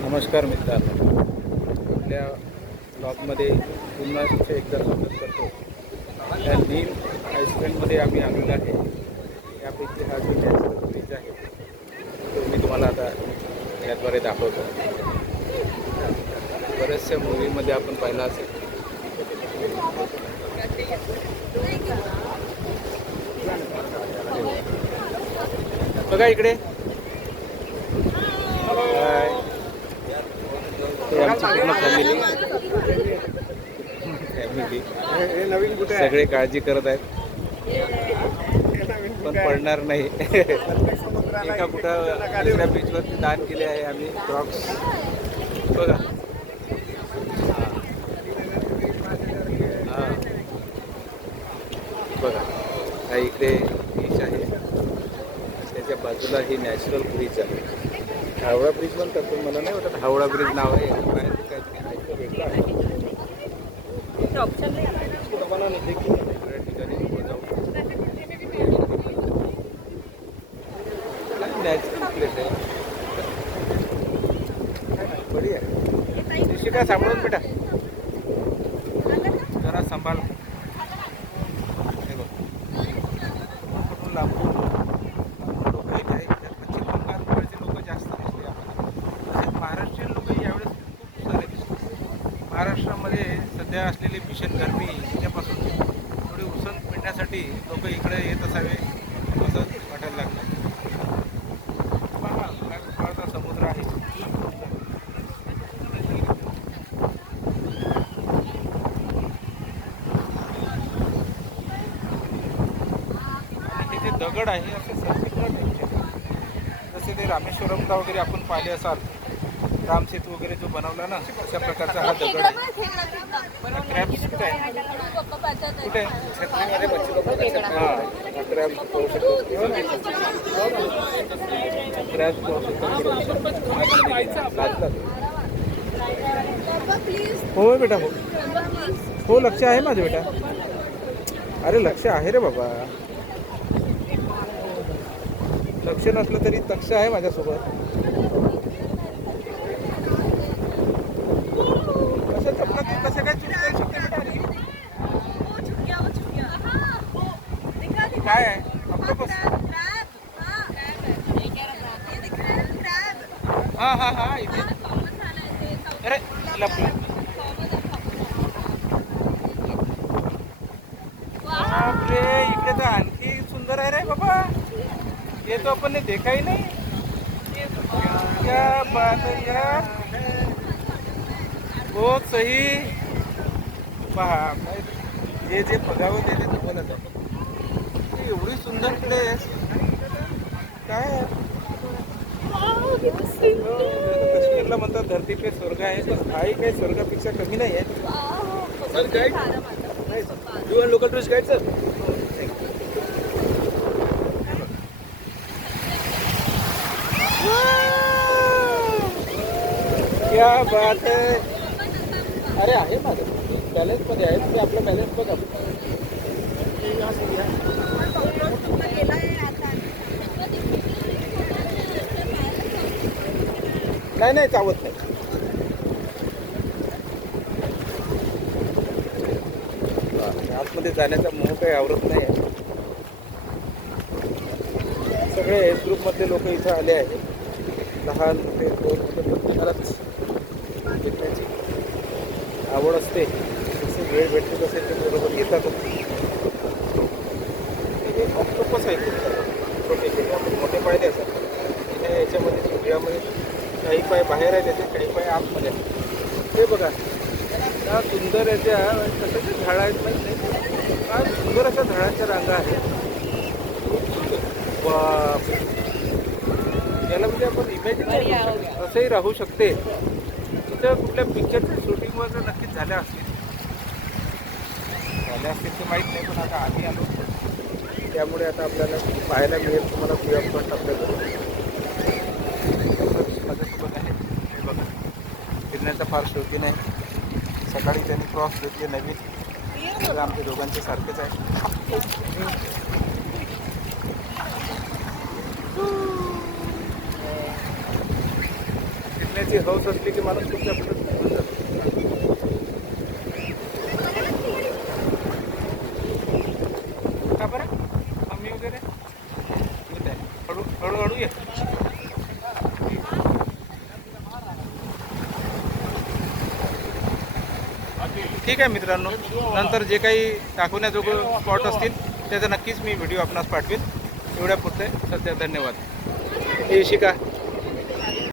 नमस्कार मित्रांनो, आपल्या ब्लॉगमध्ये पुन्हा एकदा स्वागत करतो. त्या नीम आईसलँडमध्ये आम्ही आलेलो आहे. यापैकी हा जो नॅचरल ब्रिज आहे तो मी तुम्हाला आता याद्वारे दाखवतो. बऱ्याचशा मूवीमध्ये आपण पाहिला असेल. बघा इकडे, आमची पूर्ण फॅमिली सगळे काळजी करत आहेत, पण पडणार नाही. एका कुठं दुसऱ्या बीचवरती दान केले आहे आम्ही क्रॉक्स. बघा हां, बघा हा इकडे बीच आहे, त्याच्या बाजूला ही नॅचरल ब्रिज आहे. हावडा ब्रिज म्हणतात, पण मला नाही वाटत हावडा ब्रिज नाव आहे. बाहेर काहीतरी ऐकलं वेगळं आहे. नॅचरल प्लेस आहे, बढिया आहे. शिका सांभाळून बेटा, जरा सांभाळ. कुठून लांबून लोक येत आहे. पश्चिम बंगालकडचे लोक जास्त दिसले आम्हाला. तसेच महाराष्ट्रीयन लोक यावेळेस खूप सारे दिसले. महाराष्ट्रामध्ये सध्या असलेली भीषण गरमी त्यापासून थोडी उसंत मिळण्यासाठी लोक इकडे येत असावे असं वाटायला लागलं. पहा, समुद्र आहे. आणि तिथे दगड आहे असे सर्किटला जसे ते रामेश्वरमला वगैरे आपण पाहिले असाल, रामसेतू वगैरे जो बनवला ना, अशा प्रकारचा हा दगड आहे. क्रॅब्स कुठे आहे? कुठे हां, क्रॅब्स पाहू शकतो. क्रॅब्स पाहू शकतो. हो बेटा, हो हो, लक्ष आहे माझं बेटा. अरे लक्ष आहे रे बाबा, लक्ष नसलं तरी लक्ष आहे माझ्यासोबत. कसं चपला तू कसं काय चूक करू शकते बेटा? काय आहे आपलं? बस हां हां हां, इथे. अरे लपलं. बापरे, इकडे तर आणखी सुंदर आहे रे बाबा. ये तो अपन ने देखा ही नहीं. क्या बात है यार, बहुत सही. पहा, हे जे बघावं त्याचे तुम्हाला एवढी सुंदर प्लेस काय. काश्मीरला म्हणतात धरती पे स्वर्ग आहे, पण हाही काही स्वर्गापेक्षा कमी नाही आहे. Sir guide, you are local tourist guide sir. क्या बात है. अरे आहे माझं बॅलन्समध्ये आहे. तुम्ही आपलं बॅलन्स बघा. नाही नाही, चावत नाही. आतमध्ये जाण्याचा मोह काही आवरत नाही आहे. सगळे एज ग्रुपमधले लोक इथं आले आहेत. लहान मोठे प्रत्येकालाच भेटण्याची आवड असते. जसे वेळ भेटते तसे ते बरोबर येतातच. हे ऑक्टोपस आहे, छोटे छोटे आपण मोठे पाहिले असतात. हे याच्यामध्ये सगळ्यामध्ये काही पाय बाहेर आहे त्याचे, काही पाय आतमध्ये आहेत. हे बघा त्या सुंदर याच्या कशाच्या झाडं आहेत माहीत नाही. हा सुंदर अशा झाडांच्या रांगा आहेत. याला म्हणजे आपण इमॅजिन असंही राहू शकते. तिथं कुठल्या पिक्चरच्या शूटिंग वगैरे नक्कीच झाल्या असतील ते माहीत नाही, पण आता आम्ही आलो त्यामुळे आता आपल्याला पाहायला मिळेल. तुम्हाला फ्री ऑफ कॉस्ट आपल्याकडे माझ्यासोबत आहे. हे बघा, फिरण्याचा फार शौकीन आहे. सकाळी त्यांनी क्रॉस घेतले नवीन. सगळं आमच्या दोघांचे सारखेच आहे. बघायची हौस असली की माणूस तुमच्या पुढे घेऊन जातो. का बरं मम्मी वगैरे येत आहे हळूहळू ये. ठीक आहे मित्रांनो, नंतर जे काही दाखवण्याजोगं स्पॉट असतील त्याचा नक्कीच मी व्हिडिओ आपणास पाठवेल. एवढ्या पुरते सध्या धन्यवाद. हे शिका.